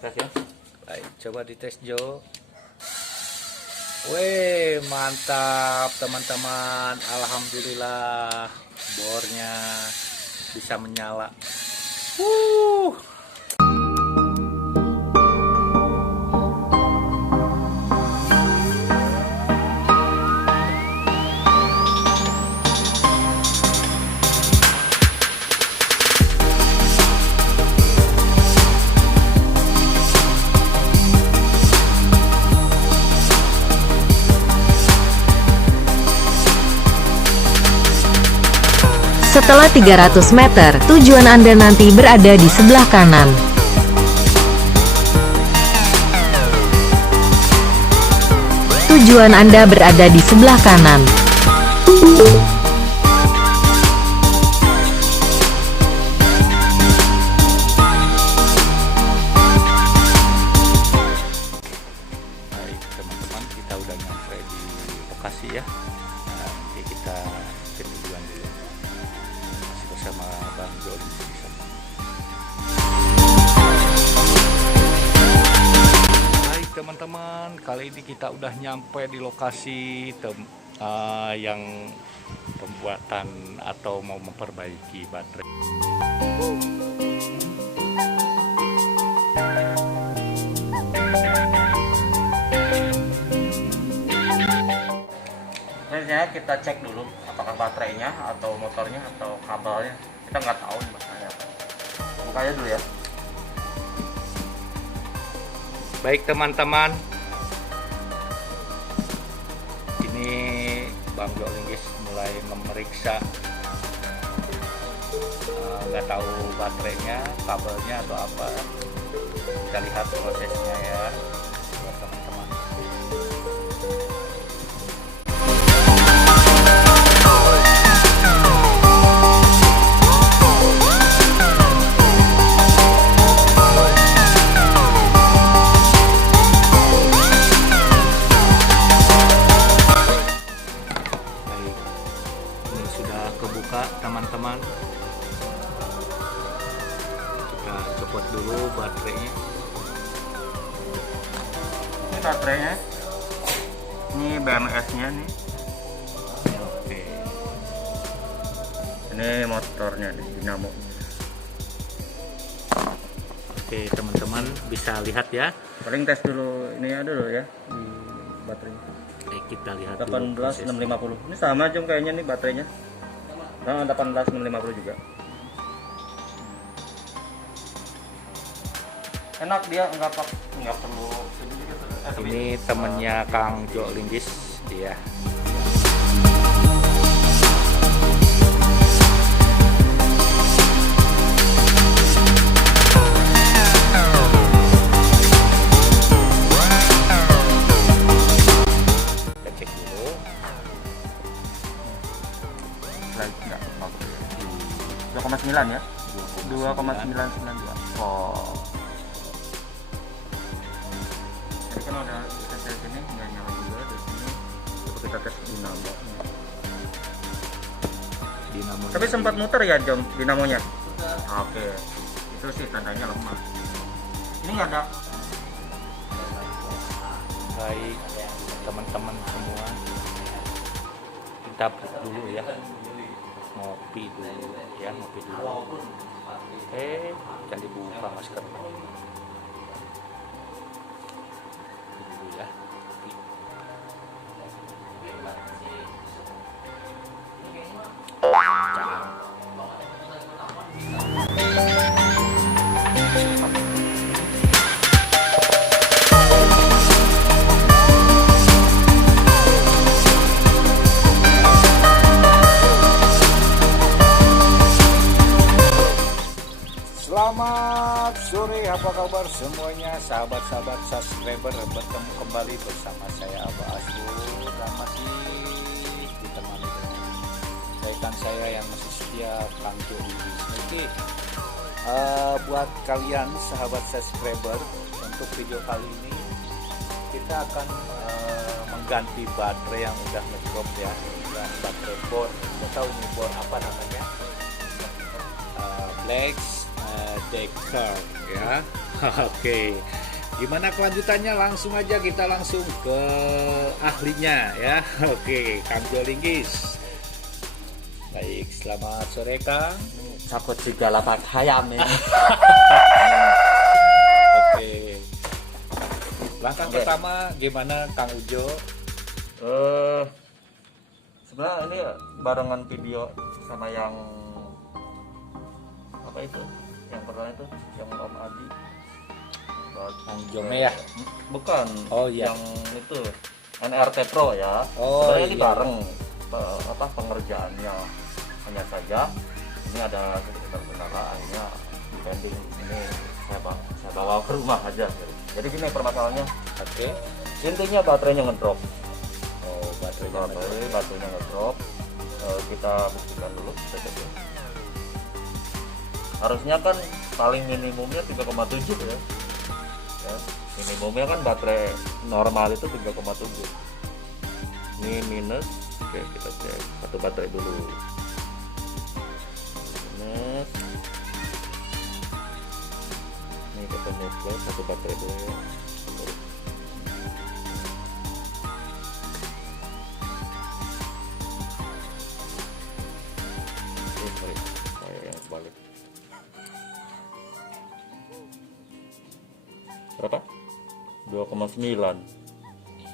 Tes ya. Baik, coba dites Jo. Weh, mantap teman-teman. Alhamdulillah bornya bisa menyala. Wuh. Setelah 300 meter, tujuan Anda nanti berada di sebelah kanan. Tujuan Anda berada di sebelah kanan. Baik teman-teman, kita udah nyampe di lokasi ya. Nah, nanti kita ke tujuan dulu. Masih bersama Bang Jody di sana. Baik teman-teman, kali ini kita udah nyampe di lokasi yang pembuatan atau mau memperbaiki baterai. Sebenarnya kita cek dulu apakah baterainya atau motornya atau kabelnya. Kita nggak tahu nih masalahnya apa. Bukanya dulu ya. Baik teman-teman, ini Bang Jolinggis mulai memeriksa, nggak tahu baterainya, kabelnya atau apa. Kita lihat prosesnya ya buat teman-teman. Kebuka teman-teman, kita copot dulu baterainya. Ini baterainya. Ini BMS-nya nih. Oke. Ini motornya nih, dinamo. Oke teman-teman, bisa lihat ya. Paling tes dulu ini ya dulu ya di baterainya. Kita lihat dulu 18650. Ini sama aja kayaknya nih baterainya. Nah, 18650 juga. Enak dia nggak perlu. Ini temennya Kang Jolinggis dia. Kita cek dulu. 2,9 ya? 2,992. Oh. Jadi kan udah kita tes ini nggak nyala juga di sini. Coba kita tes dinamo. Tapi sempat muter ya Jom dinamonya? Oke. Itu sih tandanya lemah. Ini nggak ada. Baik teman-teman semua, kita break dulu ya, ngopi dulu ya, ngopi dulu. Jangan dibuka masker dulu ya. Selamat sore, apa kabar semuanya sahabat-sahabat subscriber, bertemu kembali bersama saya Abah Asbu dan masih ditemani dengan rekan saya yang masih setia Kang Jolinggis. Oke, buat kalian sahabat subscriber, untuk video kali ini kita akan mengganti baterai yang udah ngedrop ya, dan baterai board. Kita tahu ini board apa namanya, Black Decker ya, Oke. Gimana kelanjutannya? Langsung aja kita langsung ke ahlinya ya. Oke, Kang Jolinggis. Baik, selamat sore Kang. Takut juga lapak hayam ya. Oke. Langkah pertama gimana Kang Ujo? Sebenarnya ini barengan video sama yang apa itu? Yang pertama itu, yang Om Adi. Kang Jome ya? Bukan. Oh iya. Yang itu NRT Pro ya. Oh, sebenarnya ini iya. bareng pengerjaannya. Hanya saja ini ada sedikit kendaraannya pending, ini saya bawa ke rumah aja. Jadi gini permasalahannya. Oke. Intinya baterainya ngedrop. Oh, Baterainya ngedrop. Kita buktikan dulu. Kita coba. Harusnya kan paling minimumnya 3,7 ya. Minimumnya kan baterai normal itu 3,7. Ini minus. Oke, kita cek satu baterai dulu. Minus. Ini ketemu plus satu baterai dulu ya. Sorry, saya yang balik. Berapa? 2,9.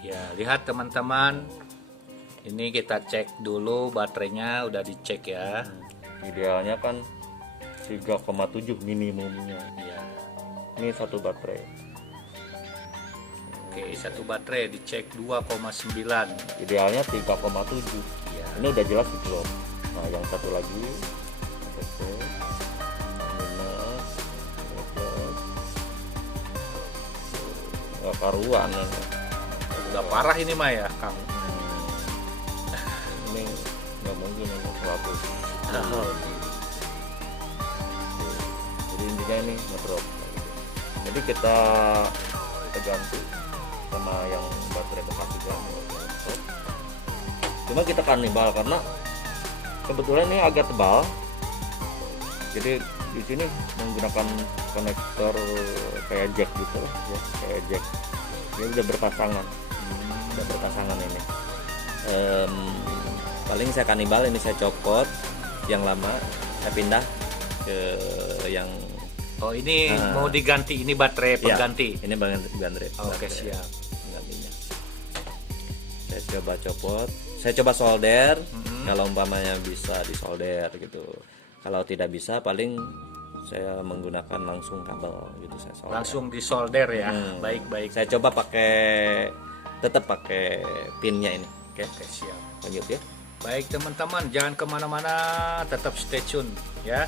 Ya, lihat teman-teman. Ini kita cek dulu baterainya udah dicek ya. Idealnya kan 3,7 minimumnya. Ya. Ini satu baterai. Oke, satu baterai dicek 2,9. Idealnya 3,7. Ya. Ini udah jelas di drop. Nah, yang satu lagi. Oke. Minus. Plus. Nggak karuan ya. Udah parah ini mah ya, Kang. Ini nggak mungkin ini 100. Jadi intinya ini ngedrop. Jadi kita ganti sama yang baterai bekas juga. Cuma kita kanibal karena kebetulan ini agak tebal. Jadi di sini menggunakan konektor kayak jack gitu ya, kayak jack. Ini udah berpasangan. Udah berpasangan ini. Paling saya kanibal ini saya copot yang lama, saya pindah ke yang Oh, ini mau diganti, ini baterai pengganti. ini baterai. Oke, siap. Penggantinya. Saya coba copot, saya coba solder. Kalau umpamanya bisa disolder gitu. Kalau tidak bisa, paling saya menggunakan langsung kabel gitu, saya solder. Langsung disolder ya. Baik-baik. Saya coba tetap pakai pinnya ini. Oke, Siap. lanjut ya. Baik teman-teman, jangan kemana-mana, tetap stay tune ya.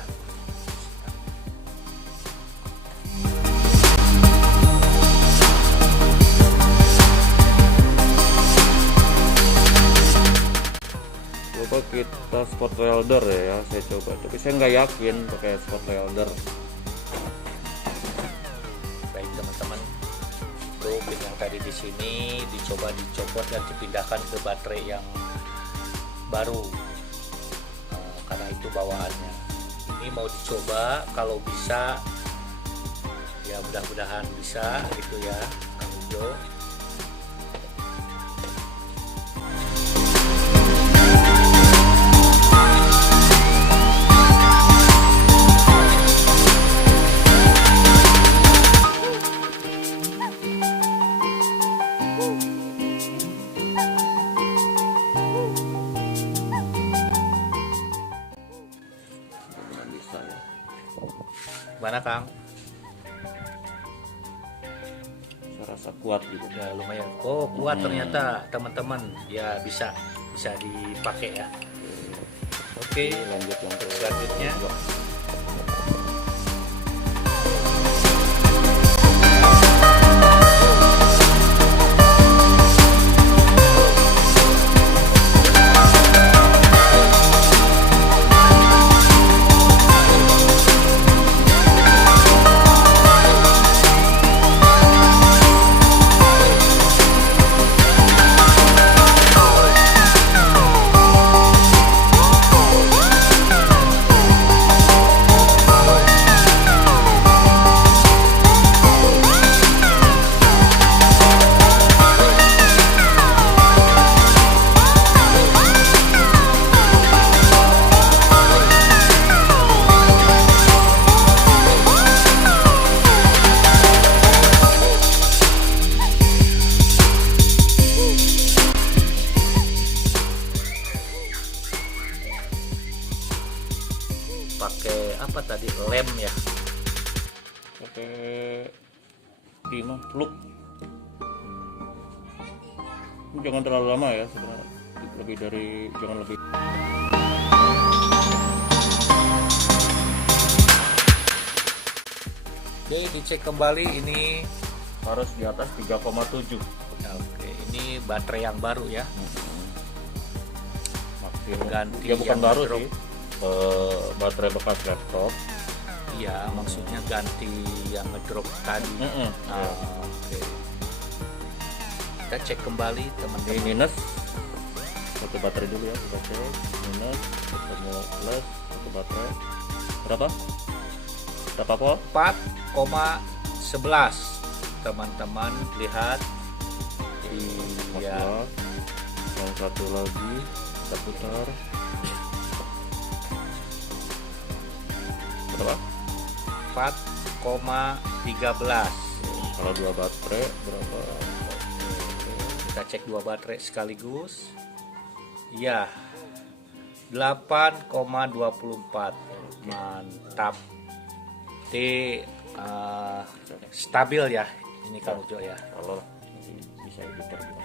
Coba kita spot welder ya, saya coba. Tapi saya nggak yakin pakai spot welder. Baik teman-teman, tuh pin yang tadi di sini dicoba dicopot dan dipindahkan ke baterai yang baru. Karena itu bawaannya. Ini mau dicoba, kalau bisa ya mudah-mudahan bisa gitu ya, Kang Ujo. Bisa ya. Gimana Kang? Saya rasa kuat gitu. Ya lumayan. Oh kuat ternyata teman-teman. Ya bisa dipakai ya. Oke, Lanjut yang selanjutnya. aki mah fluk. Jangan terlalu lama ya sebenarnya, jangan lebih. Oke, dicek kembali ini. Harus di atas 3,7 Oke, ini baterai yang baru ya. maksimum. Ganti Ya bukan yang baru drop. sih, baterai bekas laptop. Iya, maksudnya ganti yang ngedrop tadi. Mm-mm, Ah, ya. oke. Kita cek kembali Ini teman-teman. minus satu baterai dulu ya, kita cek minus ketemu plus satu baterai berapa po? 4,11 teman-teman lihat. Iya, Yang satu lagi kita putar berapa? 4,13. Kalau dua baterai berapa? Kita cek dua baterai sekaligus. Ya, 8,24. Mantap. Stabil ya ini Kang Ujo ya. Kalau bisa editor juga.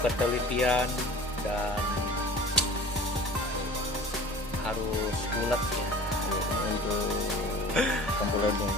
Ketelitian dan harus bulat ya. Untuk komponennya.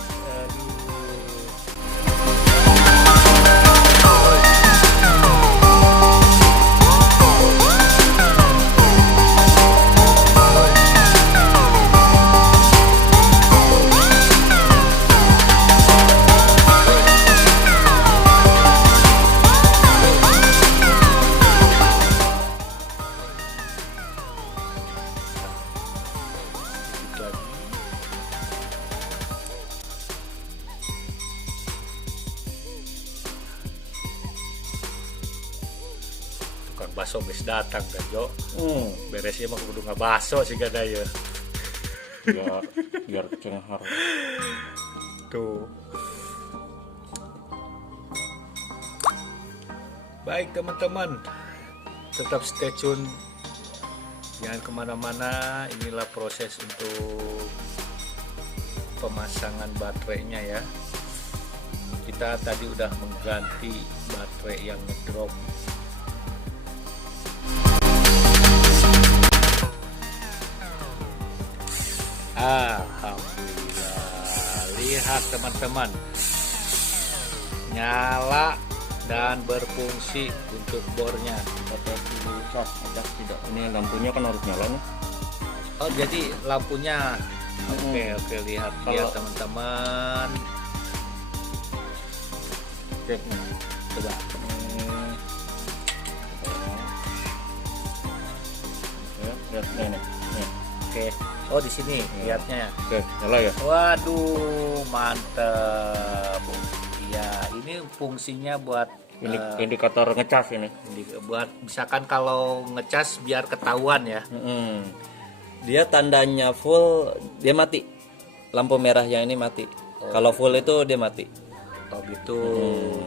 Tukang baso bes datang kan Jo. Beresnya mah kudu ngabaso sih gak ya. Biar cenghar. Tuh. Baik teman-teman, tetap stay tune, jangan kemana-mana. Inilah proses untuk pemasangan baterainya ya. Kita tadi udah mengganti baterai yang ngedrop. Alhamdulillah, lihat teman-teman, nyala dan berfungsi untuk bornya. Kita tes dulu cas ada tidak. Ini lampunya kan harus nyala nih. Oh, jadi lampunya. Oke, lihat ya Kalau- teman-teman. Cek nih. Coba. Ya, lihat nih. Oke. Oh, di sini lihatnya. Oke, nyala ya. Waduh, mantep. Ya, ini fungsinya buat Ini indikator ngecas ini. buat misalkan kalau ngecas biar ketahuan ya. Dia tandanya full dia mati, lampu merah yang ini mati. Kalau full itu dia mati. Oh gitu.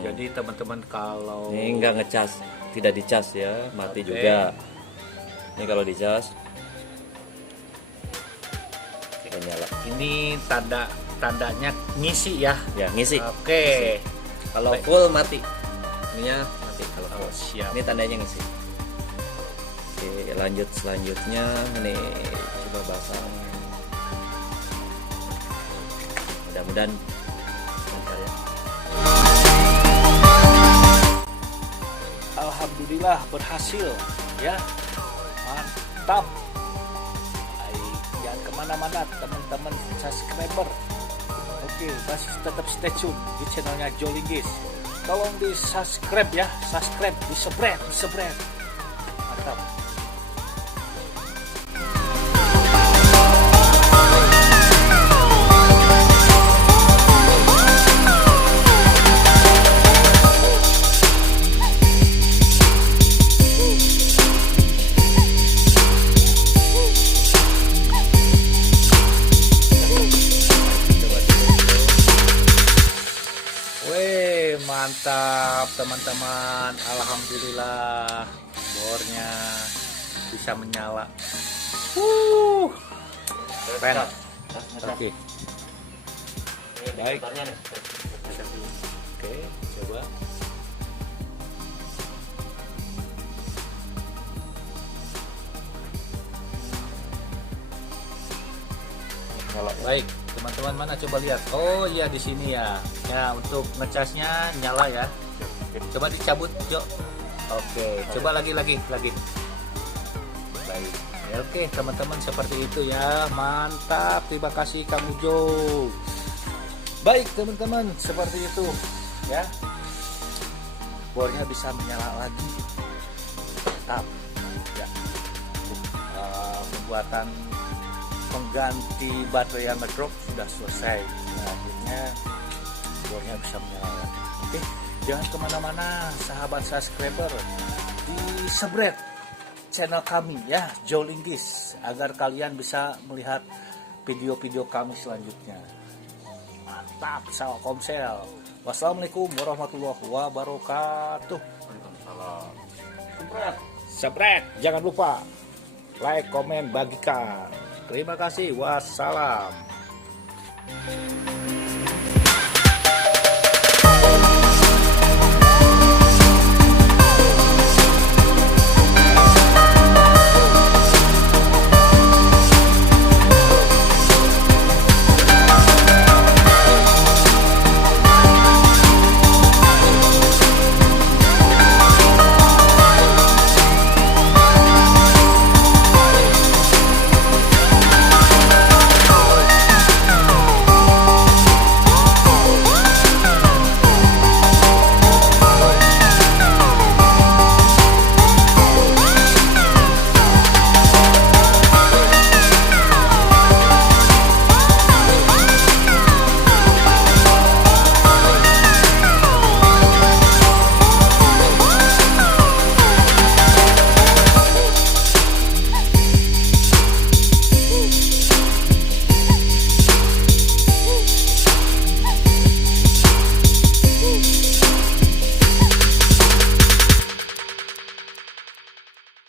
Jadi teman-teman kalau Ini enggak ngecas, tidak dicas ya, mati Oke. juga. Ini kalau dicas udah nyala. ini tandanya ngisi ya. Ya ngisi. Oke. Kalau Baik. full mati, ininya mati kalau Oh, full. siap. Ini tandanya ngisi. Oke, lanjut selanjutnya ini coba pasang. Mudah-mudahan lancar ya. Alhamdulillah berhasil ya, mantap. Baik, jangan kemana-mana teman-teman subscriber. Oke, masih tetap stay tune di channelnya Jolinggis. Tolong di subscribe ya, subscribe, di spread, mantap. mantap teman-teman, alhamdulillah bornya bisa menyala. Keren. Oke. Baik. Oke, coba. Baik, teman-teman mana coba lihat. Oh iya di sini ya. Ya untuk ngecasnya nyala ya. Coba dicabut, Jo. Oke, coba lagi. Baik. Ya, oke, teman-teman seperti itu ya. Mantap. Terima kasih kamu, Jo. Baik, teman-teman, seperti itu ya. Bornya bisa menyala lagi. Mantap. Ya. Pembuatan pengganti baterai yang ngedrop sudah selesai. Nah, akhirnya bornya bisa menyala lagi. Oke, jangan kemana-mana sahabat subscriber, di subscribe channel kami ya, Joe Linggis, agar kalian bisa melihat video-video kami selanjutnya. Mantap, salam komsel. Wassalamualaikum warahmatullahi wabarakatuh. Waalaikumsalam. Subscribe, jangan lupa like, komen, bagikan. Terima kasih. Wassalam.